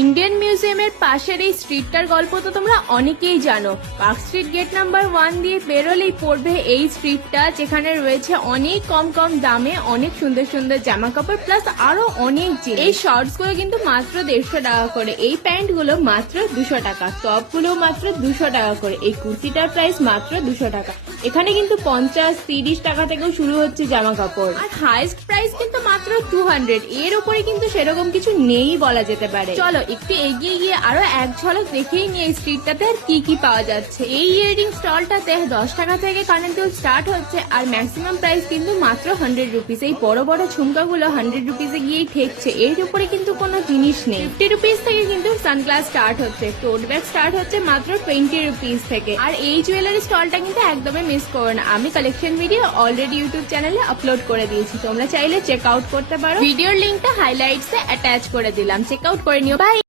Indian মিউজিয়ামের পাশের এই স্ট্রিটটার গল্প তো তোমরা অনেকেই জানো। পার্ক স্ট্রিট গেট নাম্বার 1 দিয়ে বেরোলেই পড়বে এই স্ট্রিটটা, যেখানে রয়েছে অনেক কম কম দামে অনেক সুন্দর সুন্দর জামা কাপড় প্লাস আরো অনেক জিনিস। এই শর্টস গুলো কিন্তু মাত্র 150 টাকা করে, এই প্যান্ট গুলো মাত্র 200 টাকা, টপ গুলো মাত্র 200 টাকা করে, এই কুর্তিটার প্রাইস মাত্র 200 টাকা। এখানে কিন্তু 50-30 টাকা থেকেও শুরু হচ্ছে জামা কাপড়, আর হাইস্ট প্রাইস কিন্তু মাত্র 200। এর উপরে কিন্তু সেরকম কিছু নেই বলা যেতে পারে। চলো একটু এগিয়ে গিয়ে আরো এক ঝলক দেখেই নিয়ে এই স্ট্রিটটাতে আর কি কি পাওয়া যাচ্ছে। এই ইয়ারিং স্টলটাতে 10 টাকা থেকে কানের দুল স্টার্ট হচ্ছে, আর ম্যাক্সিমাম প্রাইস কিন্তু মাত্র 100 রুপিস। এই বড় বড় ঝুমকাগুলো 100 রুপিসে গিয়েই ঠেকছে, এর উপরে কিন্তু কোনো জিনিস নেই। 50 রুপিস থেকে কিন্তু সানগ্লাস স্টার্ট হচ্ছে, টোট ব্যাগ স্টার্ট হচ্ছে মাত্র 20 রুপিস থেকে। আর এই জুয়েলারি স্টলটা কিন্তু একদমই মিস করো না, আমি কালেকশন ভিডিও অলরেডি ইউটিউব চ্যানেলে আপলোড করে দিয়েছি, তোমরা চাইলে চেক আউট করতে পারো। ভিডিওর লিঙ্কটা হাইলাইটসে অ্যাটাচ করে দিলাম, চেক আউট করে নিও। বাই।